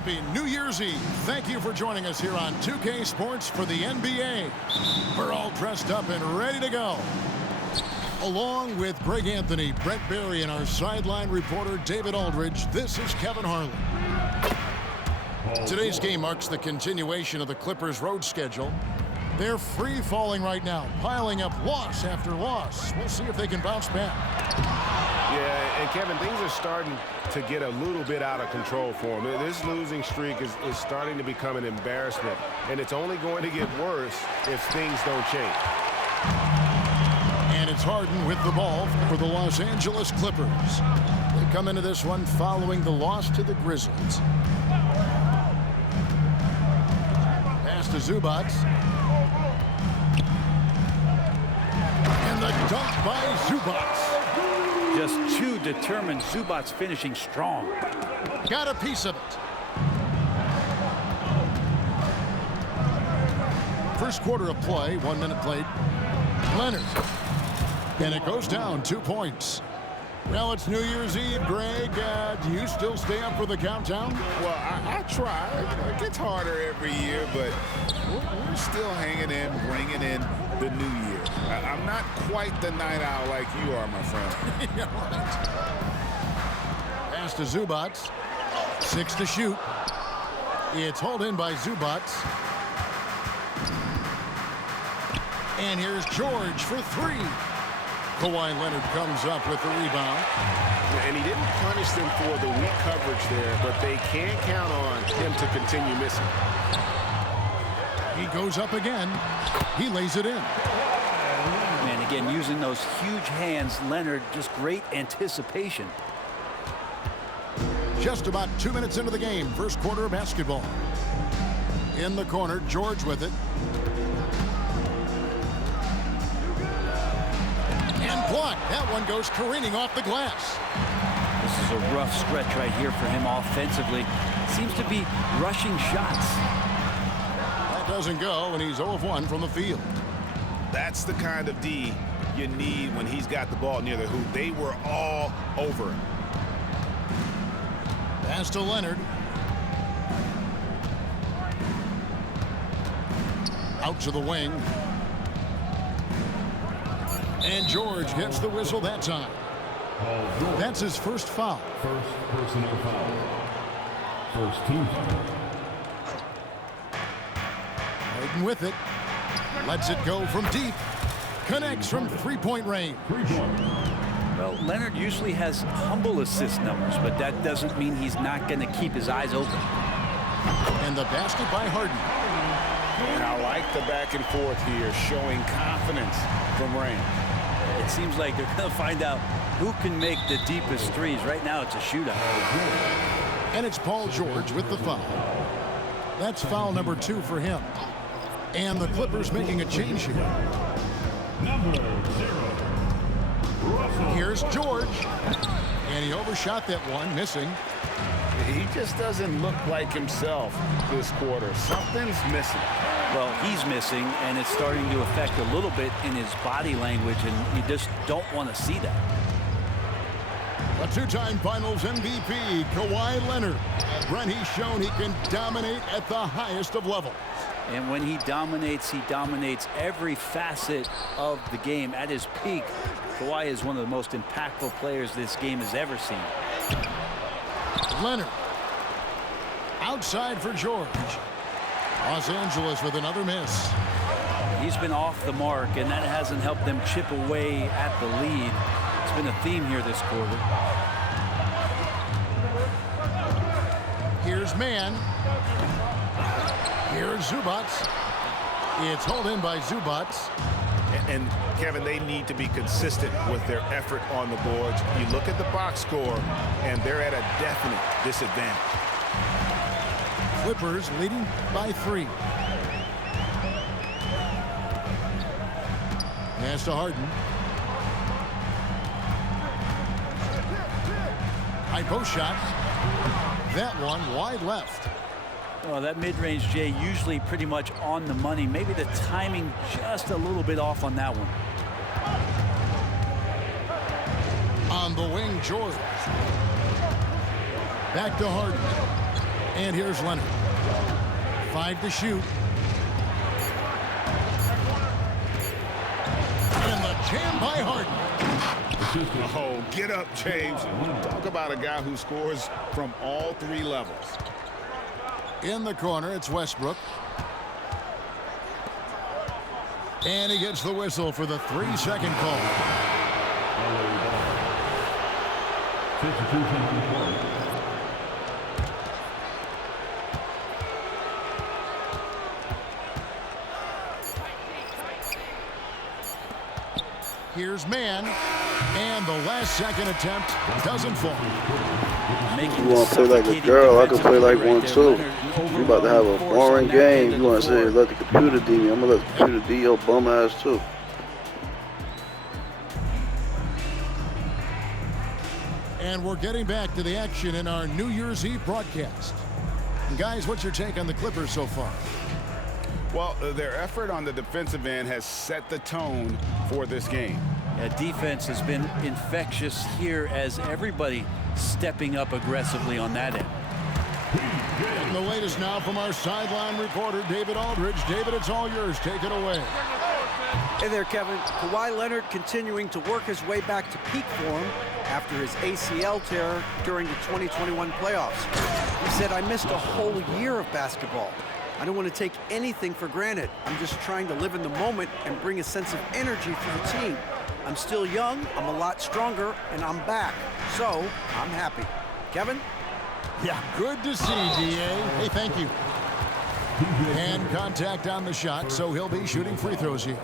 Happy New Year's Eve. Thank you for joining us here on 2K Sports for the NBA. We're all dressed up and ready to go. Along with Greg Anthony, Brett Barry, and our sideline reporter David Aldridge, this is Kevin Harlan. Today's game marks the continuation of the Clippers' road schedule. They're free-falling right now, piling up loss after loss. We'll see if they can bounce back. Yeah, and Kevin, things are starting to get a little bit out of control for them. This losing streak is starting to become an embarrassment, and it's only going to get worse if things don't change. And it's Harden with the ball for the Los Angeles Clippers. They come into this one following the loss to the Grizzlies. Pass to Zubac. And the dunk by Zubac. Just too determined. Zubac finishing strong. Got a piece of it. First quarter of play, 1 minute played. Leonard. And it goes down 2 points. Well, it's New Year's Eve, Greg. Do you still stay up for the countdown? Well, I try. It gets harder every year, but we're still hanging in, bringing in the new year. I'm not quite the night owl like you are, my friend. Yeah, right. Pass to Zubac. 6 to shoot. It's hauled in by Zubac. And here's George for 3. Kawhi Leonard comes up with the rebound. And he didn't punish them for the weak coverage there, but they can't count on him to continue missing. He goes up again. He lays it in. And again, using those huge hands, Leonard, just great anticipation. Just about 2 minutes into the game, first quarter of basketball. In the corner, George with it. And blocked. That one goes careening off the glass. This is a rough stretch right here for him offensively. Seems to be rushing shots. That doesn't go, and he's 0 of 1 from the field. That's the kind of D you need when he's got the ball near the hoop. They were all over him. Pass to Leonard. Out to the wing. And George gets the whistle that time. That's his first foul. First personal foul. First team foul. Harden with it. Lets it go from deep. Connects from three-point range. 3-point. Well, Leonard usually has humble assist numbers, but that doesn't mean he's not going to keep his eyes open. And the basket by Harden. And I like the back and forth here, showing confidence from range. It seems like they're going to find out who can make the deepest threes. Right now, it's a shootout. And it's Paul George with the foul. That's foul number 2 for him. And the Clippers making a change here. Number 0. Russell. Here's George. And he overshot that one, missing. He just doesn't look like himself this quarter. Something's missing. Well, he's missing, and it's starting to affect a little bit in his body language, and you just don't want to see that. A 2-time Finals MVP, Kawhi Leonard. Brent, he's shown he can dominate at the highest of levels. And when he dominates every facet of the game. At his peak, Kawhi is one of the most impactful players this game has ever seen. Leonard. Outside for George. Los Angeles with another miss. He's been off the mark, and that hasn't helped them chip away at the lead. It's been a theme here this quarter. Here's Mann. Here's Zubac. It's hauled in by Zubac. And Kevin, they need to be consistent with their effort on the boards. You look at the box score, and they're at a definite disadvantage. Clippers leading by 3. Pass to Harden. High post shot. That one wide left. Well, that mid-range, Jay, usually pretty much on the money. Maybe the timing just a little bit off on that one. On the wing, George. Back to Harden. And here's Leonard. 5 to shoot. And the jam by Harden. Oh, get up, James. Talk about a guy who scores from all 3 levels. In the corner, it's Westbrook. And he gets the whistle for the 3-second call. Here's Mann, and the last-second attempt doesn't fall. You want to play like a girl, I can play like one too. You about to have a boring game. You want to say let the computer D me. I'm going to let the computer D your bum ass too. And we're getting back to the action in our New Year's Eve broadcast. And guys, what's your take on the Clippers so far? Well, their effort on the defensive end has set the tone for this game. Yeah, defense has been infectious here as everybody stepping up aggressively on that end. And the latest now from our sideline reporter, David Aldridge. David, it's all yours. Take it away. Hey there, Kevin. Kawhi Leonard continuing to work his way back to peak form after his ACL tear during the 2021 playoffs. He said, I missed a whole year of basketball. I don't want to take anything for granted. I'm just trying to live in the moment and bring a sense of energy for the team. I'm still young, I'm a lot stronger, and I'm back. So, I'm happy. Kevin? Yeah, good to see, D.A. Hey, thank you. And contact on the shot, so he'll be shooting free throws here.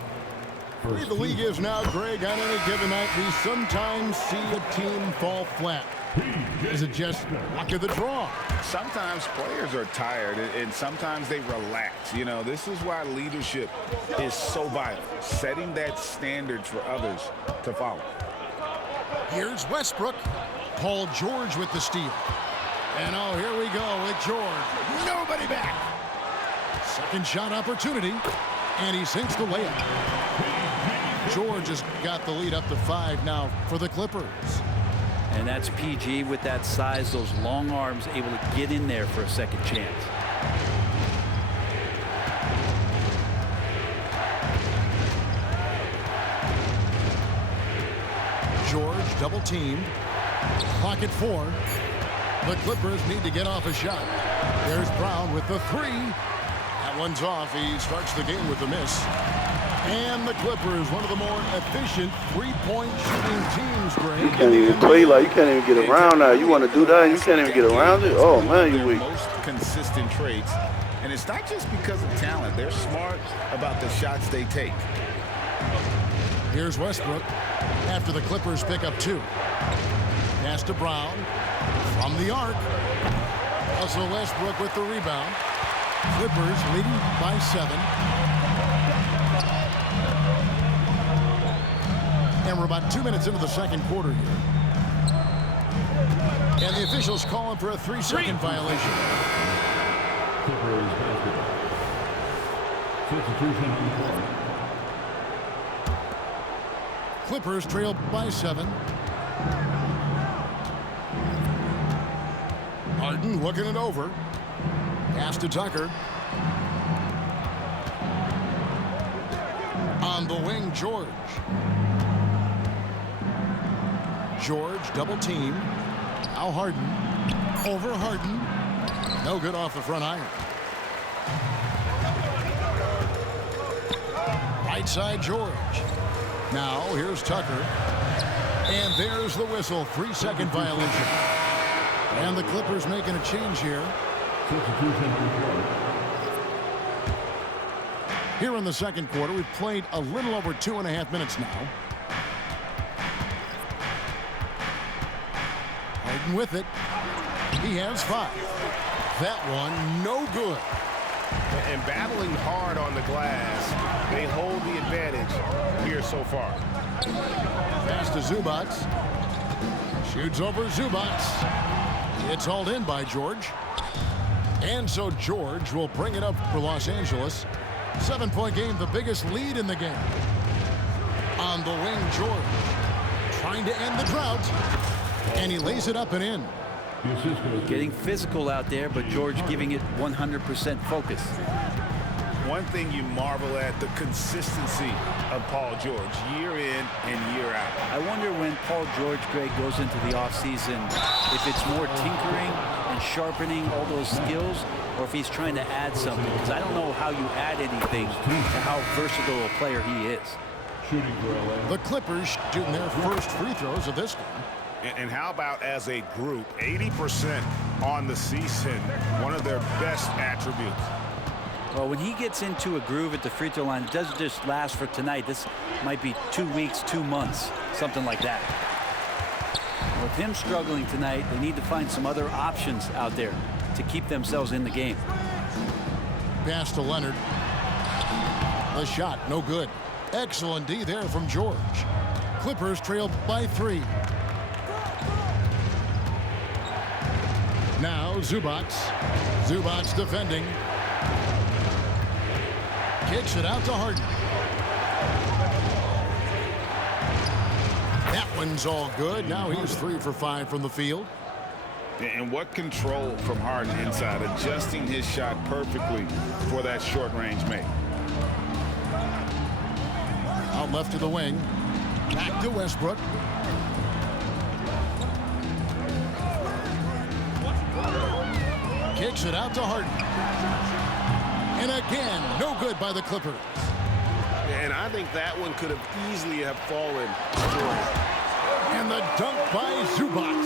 The way the league is now, Greg, on any given night, we sometimes see a team fall flat. Is it just luck of the draw? Sometimes players are tired, and sometimes they relax. You know, this is why leadership is so vital, setting that standard for others to follow. Here's Westbrook. Paul George with the steal. And oh, here we go with George. Nobody back. Second shot opportunity, and he sinks the layup. George has got the lead up to 5 now for the Clippers. And that's PG with that size, those long arms, able to get in there for a second chance. George double teamed. Clock at 4. The Clippers need to get off a shot. There's Brown with the 3. That one's off. He starts the game with a miss. And the Clippers, one of the more efficient three-point shooting teams, Greg. You can't even play like you can't even get around now. You want to do that and you can't even get around it? Oh, man, you weak. Most consistent traits, and it's not just because of talent. They're smart about the shots they take. Here's Westbrook after the Clippers pick up 2. Pass to Brown from the arc. Russell Westbrook with the rebound. Clippers leading by 7. And we're about 2 minutes into the second quarter here. And the officials calling for a 3-second violation. Clippers trail by 7. Harden looking it over. Pass to Tucker. On the wing, George. George double team. Now Harden. Over Harden. No good off the front iron. Right side, George. Now here's Tucker. And there's the whistle. 3-second violation. And the Clippers making a change here. Here in the second quarter, we've played a little over 2.5 minutes now. Harden with it. He has 5. That one, no good. And battling hard on the glass, they hold the advantage here so far. Pass to Zubac. Shoots over Zubac. It's hauled in by George. And so George will bring it up for Los Angeles. 7-point game, the biggest lead in the game. On the wing, George. Trying to end the drought. And he lays it up and in. The assist goes to Getting physical out there, but George giving it 100% focus. One thing you marvel at, the consistency of Paul George, year in and year out. I wonder when Paul George, Greg, goes into the offseason, if it's more tinkering and sharpening all those skills, or if he's trying to add something. Because I don't know how you add anything to how versatile a player he is. shooting for LA. The Clippers shooting their first free throws of this game. And how about as a group, 80% on the season, one of their best attributes. Well, when he gets into a groove at the free throw line, it doesn't just last for tonight. This might be 2 weeks, 2 months, something like that. With him struggling tonight, they need to find some other options out there to keep themselves in the game. Pass to Leonard. The shot, no good. Excellent D there from George. Clippers trail by 3. Now Zubac. Zubac defending. Kicks it out to Harden. That one's all good. Now he's 3 for 5 from the field. And what control from Harden inside, adjusting his shot perfectly for that short range make. Out left to the wing. Back to Westbrook. Kicks it out to Harden. And again, no good by the Clippers. And I think that one could have easily have fallen. And the dunk by Zubac.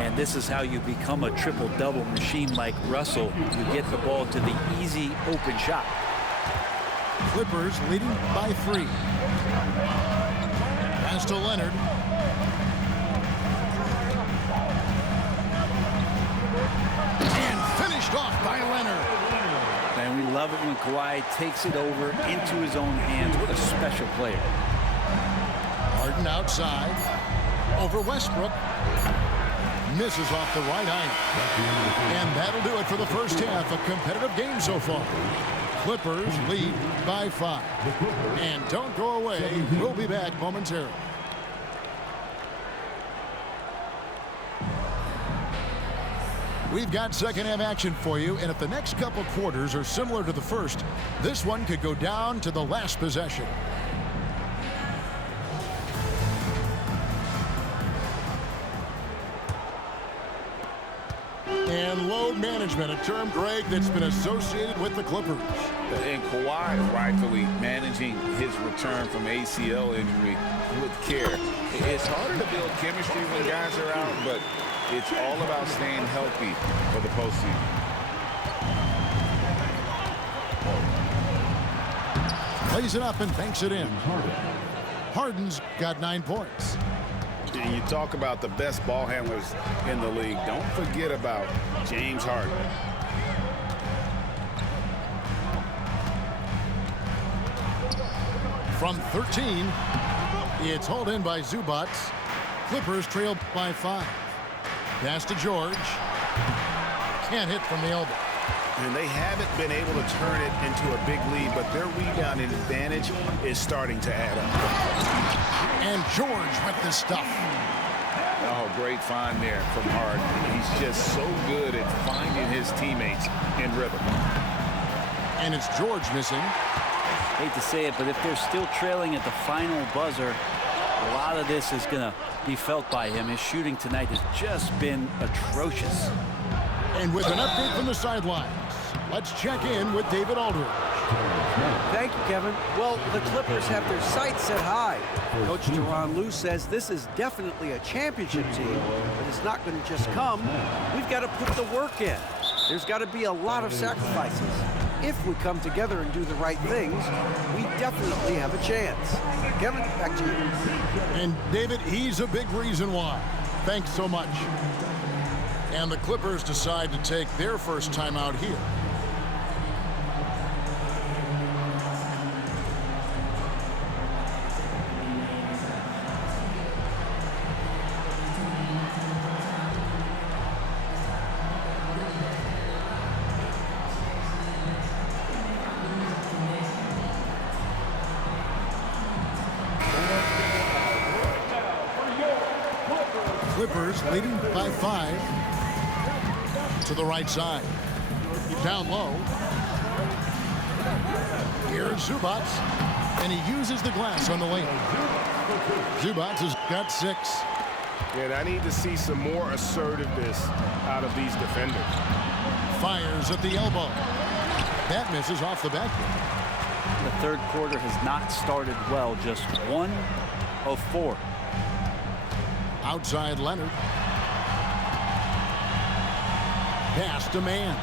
And this is how you become a triple-double machine like Russell. You get the ball to the easy open shot. Clippers leading by 3. Pass to Leonard. And finished off by Leonard. And we love it when Kawhi takes it over into his own hands. What a special player. Harden outside. Over Westbrook. Misses off the right eye. And that'll do it for the first half. A competitive game so far. Clippers lead by 5. And don't go away. We'll be back momentarily. We've got second half action for you, and if the next couple quarters are similar to the first, this one could go down to the last possession. And load management, a term, Greg, that's been associated with the Clippers. And Kawhi rightfully managing his return from ACL injury with care. It's harder to build chemistry when guys are out, but it's all about staying healthy for the postseason. Plays it up and banks it in. Harden's got 9 points. And you talk about the best ball handlers in the league. Don't forget about James Harden. From 13, it's hauled in by Zubac. Clippers trail by 5. Pass to George. Can't hit from the elbow. And they haven't been able to turn it into a big lead, but their rebounding advantage is starting to add up. And George with the stuff. Oh, great find there from Harden. He's just so good at finding his teammates in rhythm. And it's George missing. Hate to say it, but if they're still trailing at the final buzzer, a lot of this is going to be felt by him. His shooting tonight has just been atrocious. And with an update from the sidelines, let's check in with David Aldridge. Thank you, Kevin. Well, the Clippers have their sights set high. Coach Tyronn Lue says this is definitely a championship team, but it's not going to just come. We've got to put the work in. There's got to be a lot of sacrifices. If we come together and do the right things, we definitely have a chance. Kevin, back to you. And David, he's a big reason why. Thanks so much. And the Clippers decide to take their first timeout here. Clippers Clippers leading by 5. To the right side. Down low. Here's Zubac. And he uses the glass on the lane. Zubac has got 6. And I need to see some more assertiveness out of these defenders. Fires at the elbow. That misses off the backboard. The third quarter has not started well. Just 1 of 4. Outside Leonard. Pass to man.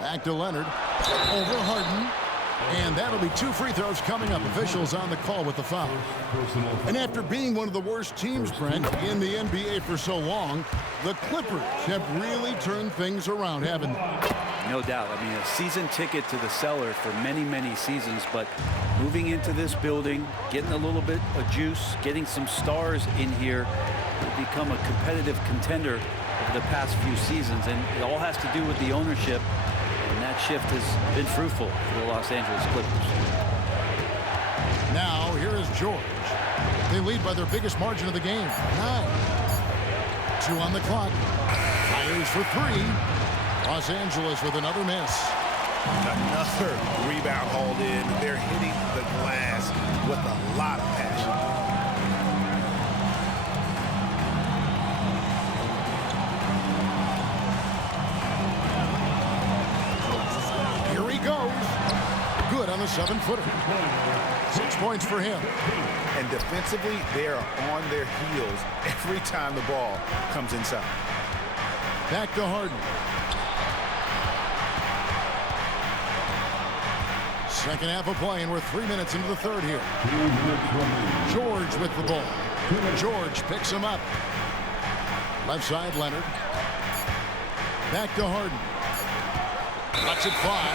Back to Leonard. Over Harden. And that'll be 2 free throws coming up. Officials on the call with the foul. And after being one of the worst teams, Brent, in the NBA for so long, the Clippers have really turned things around, haven't they? No doubt. I mean, a season ticket to the cellar for many, many seasons, but moving into this building, getting a little bit of juice, getting some stars in here, to become a competitive contender over the past few seasons. And it all has to do with the ownership. And that shift has been fruitful for the Los Angeles Clippers. Now, here is George. They lead by their biggest margin of the game, 9. 2 on the clock. Fires for 3. Los Angeles with another miss. Another rebound hauled in. They're hitting the glass with a lot of passion. Good on the 7-footer. 6 points for him. And defensively, they are on their heels every time the ball comes inside. Back to Harden. Second half of play, and we're 3 minutes into the third here. George with the ball. George picks him up. Left side, Leonard. Back to Harden. Lets it fly.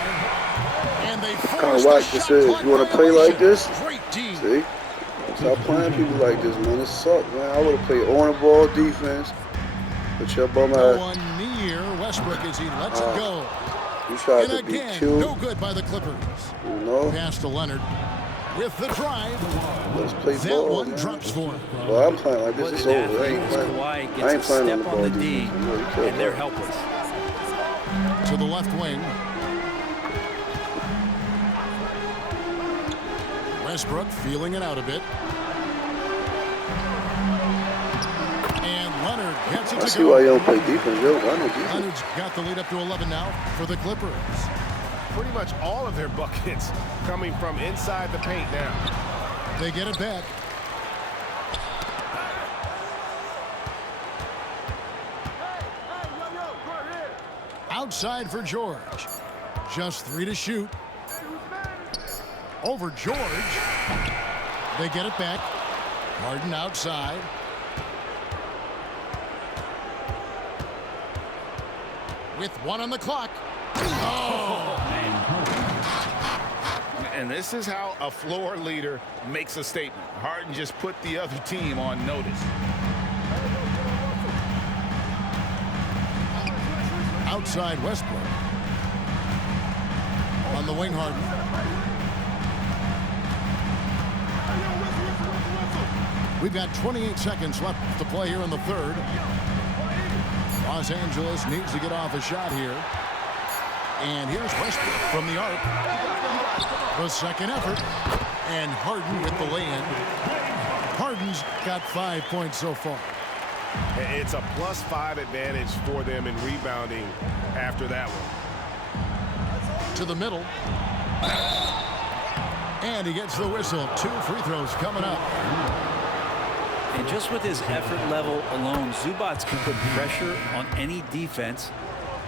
And they force the shot clock. You want to play like this? Great D. See? Stop playing people like this, man. It sucks, man. I would have played on the ball defense. But your bum ass. One near Westbrook as he lets it go. You tried And to be again, cute. no good by the Clippers. You know? Pass to Leonard with the drive. Let's play That ball, one man. drops for him. Well, I'm playing like this. It's over. I ain't Kawhi playing. I gets ain't a playing step on the ball D, defense. You know, you can't and they're play. helpless. To the left wing. Westbrook feeling it out a bit. And Leonard gets it to go. I see why you don't play defense, yo. Why no defense? Leonard's got the lead up to 11 now for the Clippers. Pretty much all of their buckets coming from inside the paint now. They get it back. Outside for George. Just 3 to shoot. Over George. They get it back. Harden outside. With 1 on the clock. Oh! And this is how a floor leader makes a statement. Harden just put the other team on notice. Outside Westbrook. On the wing, Harden. We've got 28 seconds left to play here in the third. Los Angeles needs to get off a shot here. And here's Westbrook from the arc. The second effort. And Harden with the lay-in. Harden's got 5 points so far. It's a +5 advantage for them in rebounding after that one. To the middle. And he gets the whistle. 2 free throws coming up. And just with his effort level alone, Zubac can put pressure on any defense.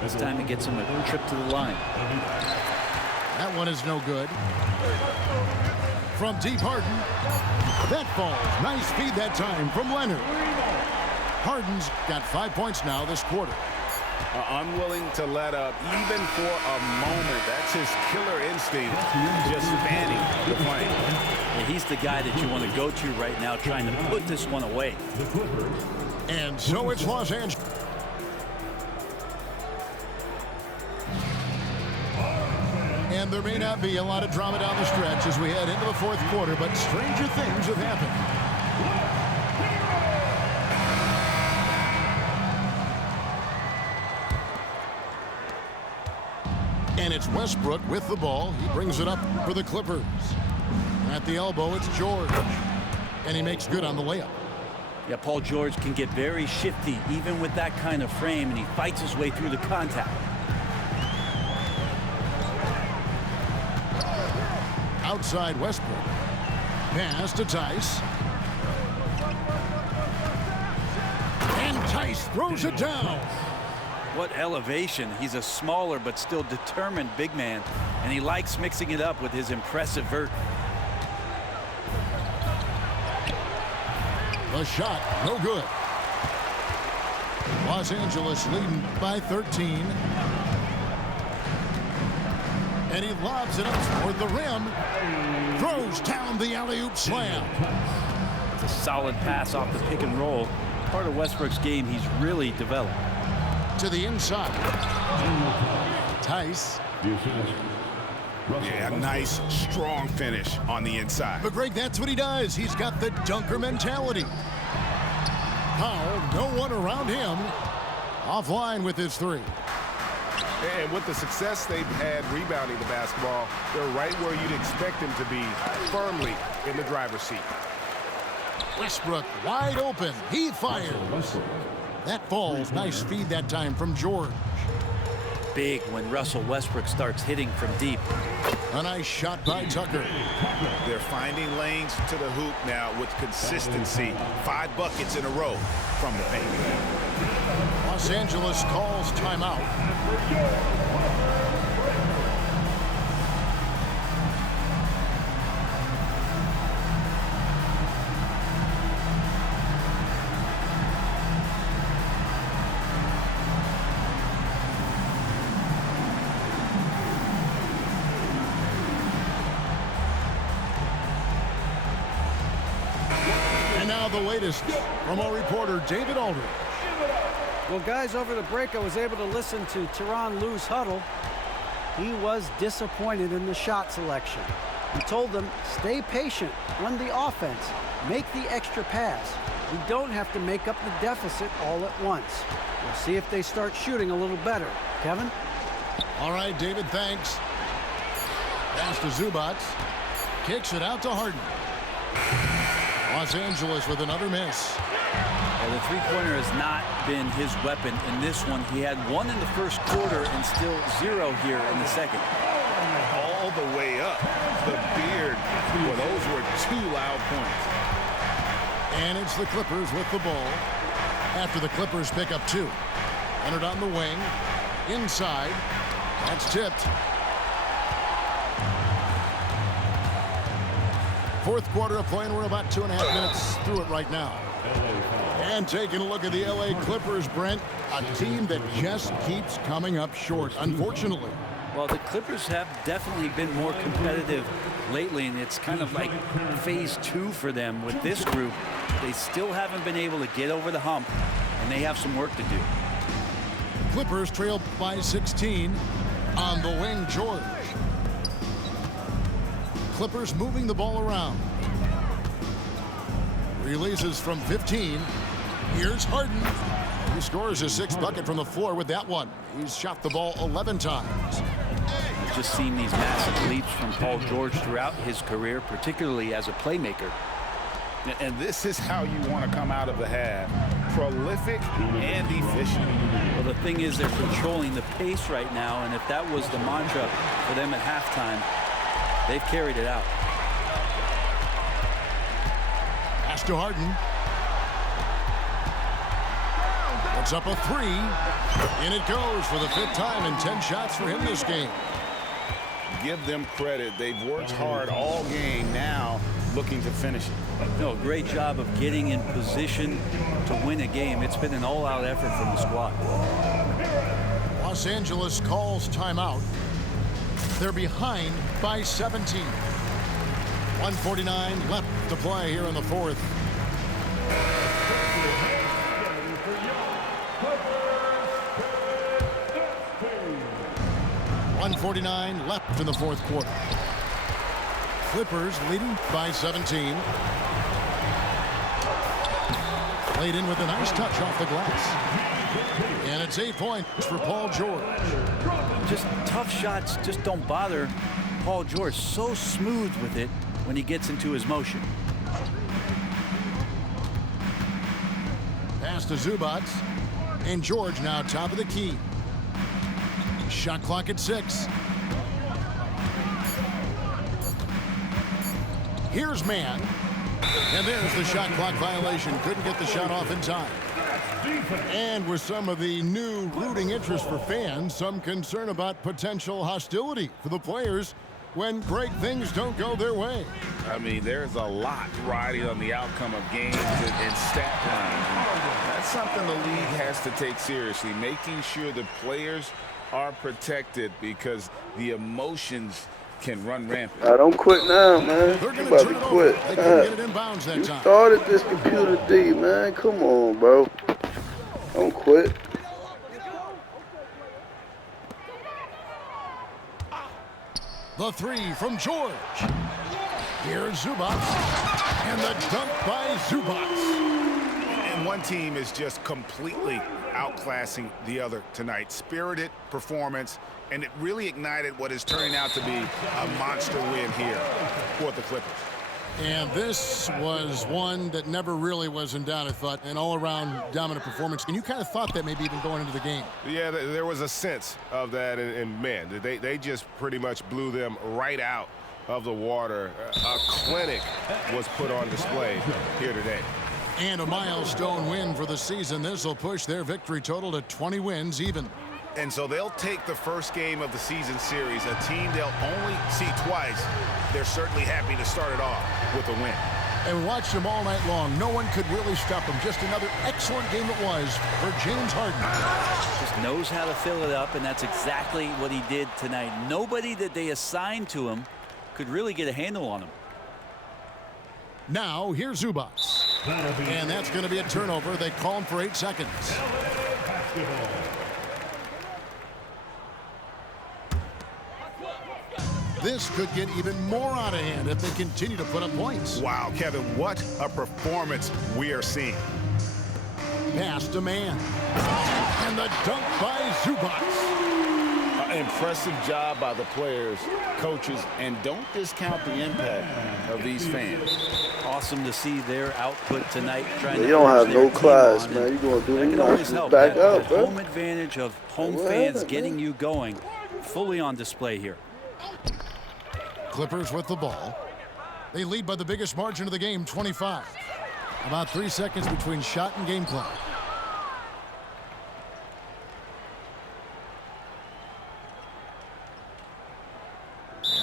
This time he gets him a trip to the line. That one is no good. From deep, Harden. That falls. Nice feed that time from Leonard. Harden's got 5 points now this quarter. Unwilling to let up even for a moment. That's his killer instinct, just fanning the flame. Yeah, he's the guy that you want to go to right now, trying to put this one away. And so it's Los Angeles. And And there may not be a lot of drama down the stretch as we head into the fourth quarter, but stranger things have happened. And it's Westbrook with the ball. He brings it up for the Clippers. At the elbow, it's George. And he makes good on the layup. Yeah, Paul George can get very shifty even with that kind of frame, and he fights his way through the contact. Outside Westbrook. Pass to Tice. And Tice throws it down. What elevation. He's a smaller but still determined big man, and he likes mixing it up with his impressive vert. The shot, no good. Los Angeles leading by 13. And he lobs it up toward the rim. Throws down the alley-oop slam. It's a solid pass off the pick and roll. Part of Westbrook's game he's really developed. To the inside. Tice. Yeah, a nice, strong finish on the inside. But Greg, that's what he does. He's got the dunker mentality. Powell, no one around him. Offline with his three. And with the success they've had rebounding the basketball, they're right where you'd expect them to be, firmly in the driver's seat. Westbrook wide open. He fires. That falls. Nice feed that time from George. Big when Russell Westbrook starts hitting from deep. A nice shot by Tucker. They're finding lanes to the hoop now with consistency. 5 buckets in a row from the paint. Los Angeles calls timeout. And now the latest from our reporter, David Aldridge. Well, guys, over the break, I was able to listen to Tyronn Lue's huddle. He was disappointed in the shot selection. He told them, stay patient, run the offense, make the extra pass. We don't have to make up the deficit all at once. We'll see if they start shooting a little better. Kevin? All right, David, thanks. Pass to Zubac. Kicks it out to Harden. Los Angeles with another miss. Well, the three-pointer has not been his weapon in this one. He had 1 in the first quarter and still 0 here in the second. All the way up. The beard. Well, those were 2 loud points. And it's the Clippers with the ball. After the Clippers pick up 2. Leonard on the wing. Inside. That's tipped. Fourth quarter of play, and we're about 2.5 minutes through it right now. And taking a look at the LA Clippers, Brent, a team that just keeps coming up short, unfortunately. Well, the Clippers have definitely been more competitive lately, and it's kind of like phase 2 for them with this group. They still haven't been able to get over the hump, and they have some work to do. Clippers trail by 16. On the wing, George. Clippers moving the ball around. Releases from 15. Here's Harden. He scores his 6th bucket from the floor with that one. He's shot the ball 11 times. We've just seen these massive leaps from Paul George throughout his career, particularly as a playmaker. And this is how you want to come out of the half. Prolific and efficient. Well, the thing is they're controlling the pace right now, and if that was the mantra for them at halftime, they've carried it out. Pass to Harden. Puts up a 3. And it goes for the 5th time and 10 shots for him this game. Give them credit. They've worked hard all game, now looking to finish it. No, great job of getting in position to win a game. It's been an all-out effort from the squad. Los Angeles calls timeout. They're behind by 17. 1:49 left to play here in the fourth. 2:49 left in the fourth quarter. Clippers leading by 17. Played in with a nice touch off the glass. And it's 8 points for Paul George. Just tough shots just don't bother Paul George. So smooth with it when he gets into his motion. Pass to Zubac. And George now top of the key. Shot clock at 6. Here's Mann. And there's the shot clock violation. Couldn't get the shot off in time. And with some of the new rooting interest for fans, some concern about potential hostility for the players when great things don't go their way. I mean, there's a lot riding on the outcome of games and stat lines. That's something the league has to take seriously, making sure the players are protected because the emotions can run rampant. Don't quit now, man. They're You going to about turn to it quit. over. They couldn't get it in bounds that You time. started this computer D, man. Come on, bro. Don't quit. The three from George. Here's Zubac. And the dunk by Zubac. And one team is just completely outclassing the other tonight. Spirited performance, and it really ignited what is turning out to be a monster win here for the Clippers. And this was one that never really was in doubt, I thought, an all-around dominant performance. And you kind of thought that maybe even going into the game. Yeah, there was a sense of that, and man, they just pretty much blew them right out of the water. A clinic was put on display here today. And a milestone win for the season. This will push their victory total to 20 wins even. And so they'll take the first game of the season series, a team they'll only see twice. They're certainly happy to start it off with a win. And watched them all night long. No one could really stop them. Just another excellent game it was for James Harden. Just knows how to fill it up, and that's exactly what he did tonight. Nobody that they assigned to him could really get a handle on him. Now, here's Zubac. And that's going to be a turnover. They call him for 8 seconds. This could get even more out of hand if they continue to put up points. Wow, Kevin, what a performance we are seeing. Pass to Mann. And the dunk by Zubac. Impressive job by the players, coaches, and don't discount the impact of these fans. Awesome to see their output tonight. You don't have no class, man. You're going to do it. That can always help. Back That up, bro. home advantage of home fans getting you going fully on display here. Clippers with the ball. They lead by the biggest margin of the game, 25. About 3 seconds between shot and game clock.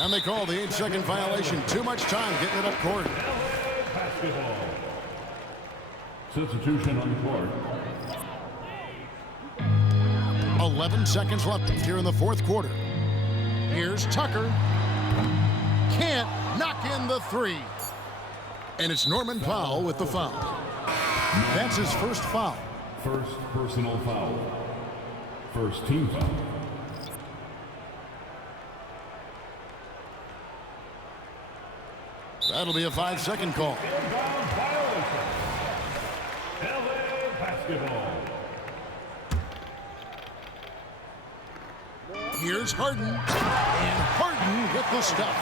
And they call the 8-second violation. Too much time getting it up court. Basketball. Substitution on the court. 11 seconds left here in the fourth quarter. Here's Tucker. Can't knock in the three. And it's Norman Powell with the foul. That's his first foul. First personal foul. First team foul. That'll be a 5-second call. LA Basketball. Here's Harden. And Harden with the stuff.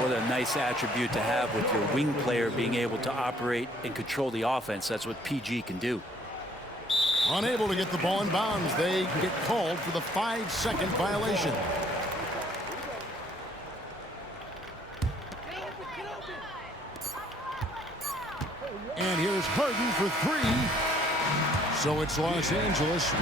What a nice attribute to have with your wing player being able to operate and control the offense. That's what PG can do. Unable to get the ball in bounds. They get called for the 5-second violation. And here's Harden for 3. So it's Los Angeles.